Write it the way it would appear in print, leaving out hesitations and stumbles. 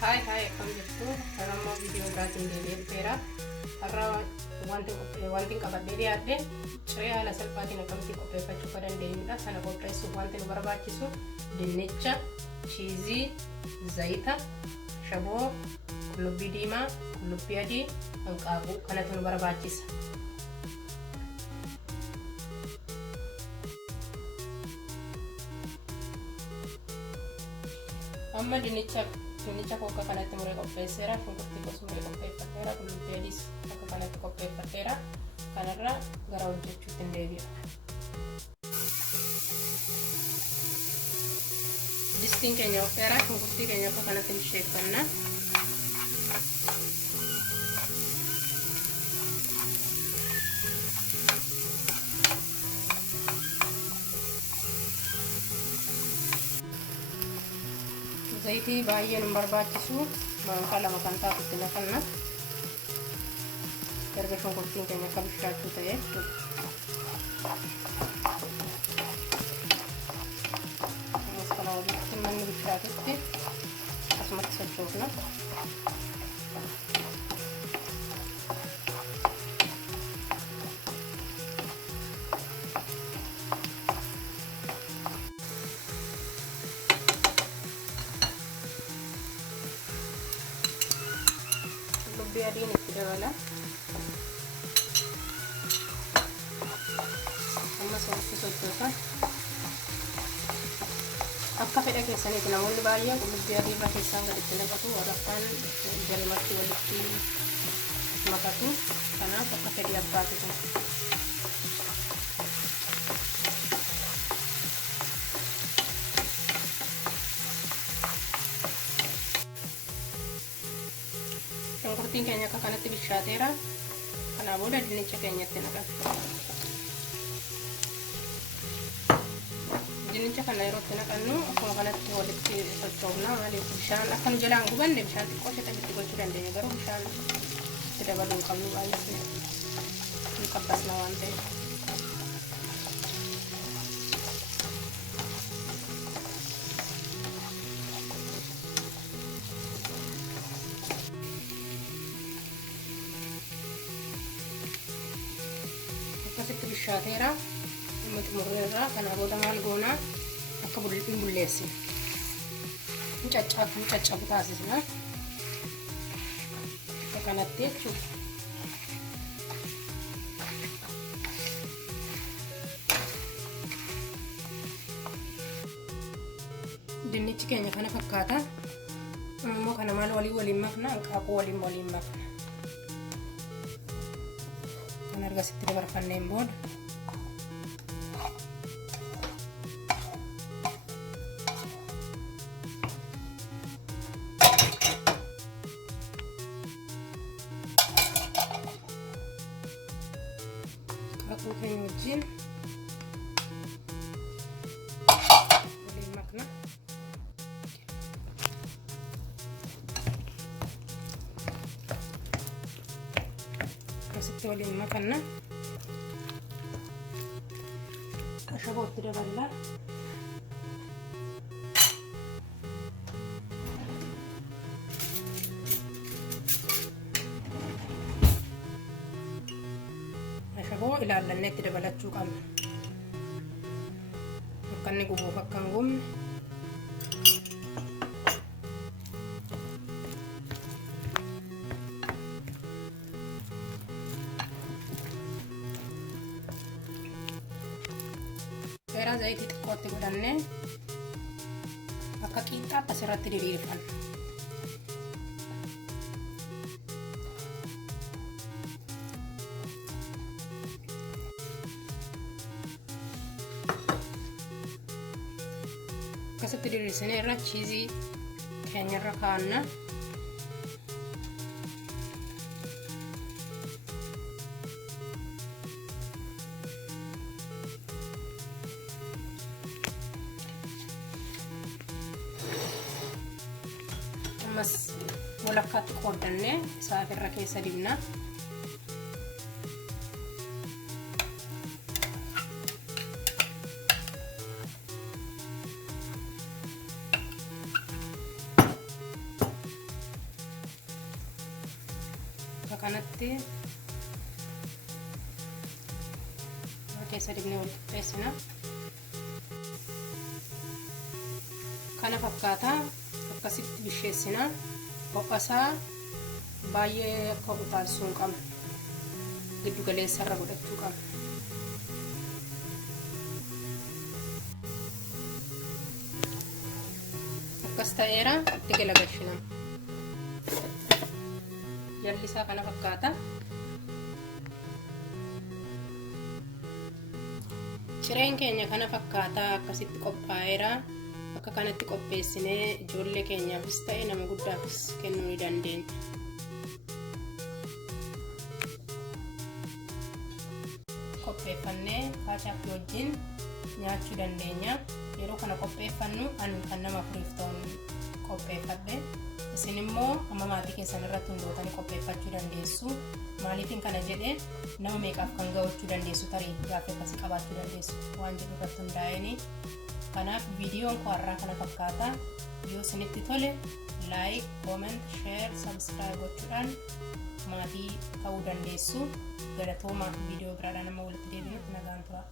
Hai akkam jirtu har'ammoo viidiyoo biraatiin deebi'eera. Har'a wanti qabadhee dhiyaadhe ciree haala salphaatiin akkamitti qopheeffachuu akka dandeenyudha. Kana qopheessuuf wanti nu barbaachisu dinnicha, chiizii, zayita, shaboo, qullubbii diimaa, qullubbii adii, hanqaaquu kanatu nu barbaachisa. Amma dinnicha kokka kanatti muree qopheesseera. Shunkurtii gosa muree qopheeffateera. Qullubbii adiis akka kanatti qopheeffateera. Kanarra gara hojjechuutti hin deebi'a. Distiin keenya qopheera. Shunkurtii keenya akka kanatti bilcheeffanna. Zayitii baay'ee nu barbaachisu maankaa lama kan taatu itti naqanna. Erga shunkurtiin keenya akka bishaachuu ta'e ammas kana walitti manni bishaatutti akkasumatti sochoofna. Qullubbii adiin itti dabala. Ammas walitti sochoosa. Akka fedha keessaniiti namoonni baay'een qullubbii adii irra keessaan gaditti naqatu, warraffaan jalmatti walitti makatu. Kanaaf akka fedhii abbaatu kun. Shunkurtiin keenya akka kanatti bishaateera. Kanaa booda dinnicha keenyatti naqanna. Dinnicha kana yeroo itti naqannu akkuma kanatti walitti sochoofna. Maaliif bishaan akka nu jalaan gubanne bishaan xiqqoo itti gochuu dandeenya. Garuu bishaan itti dabaluu hin qabnu baay'ee hin qabbasna waan ta'eef. Akkasitti bishaateera. Amma xumurreerra. Kanaa booda maal goona akka hin bulleessine caccabu taasisna. Akka kanatti jechuudha. Dinnichi keenya kana fakkaata. Immoo kana maal waliin makna? Hanqaaquu waliin makna. Kan ergasitti dabarfanneen booda hanqaaquu keenya wajjin waliin makna. Akkasitti waliin makanna. Shabootti daballa. Shaboo ilaallannee itti dabalachuu qabna. Akka inni gubuuf akka hin gubne. Seera zayitii xiqqootti godhannee akka qiixxaatti asirratti diriirfanna. Akkasitti diriirsinee irra chiizii keenyarra kaa'anna. Ammas walakkaatti qoodannee isaaf irra keessa dibna. keessatti keessa dibnee wal qixxeessina. Kana fakkaata akkasitti bisheessina. Ho'asaa baay'ee akka utaalsuu hin qabne giddu galeessa irra godhachuu qabna. Akkas ta'eera itti galagalchina. Jalli isaa kana fakkaata. Cireen keenya kana fakkaata akkasitti qophaa'eera. Akka kanatti qopheessinee ijoollee keenyaafis ta'e nama guddaafis kennuu ni dandeenya. Qopheeffannee kaachaappii wajjin nyaachuu dandeenya. Yeroo kana qopheeffannu ani kan nama afuriif ta'uun qopheeffadhe. Isin immoo amma maatii keessan irratti hundootanii qopheeffachuu dandeessu. Maaliifin kana jedhee nama meeqaaf kan ga'uu dandeessu tarii gaafa akkasii qabaachuu dandeessu waan jedhu irratti hundaa'anii. Kanaaf viidiyoon koo har'aa kana fakkaata. Yoo isinitti tole like, comment, share, subscribe gochuudhaan maatii ta'uu dandeessu. Galatooma viidiyoo biraadhaan amma walitti deebinutti nagaan tura.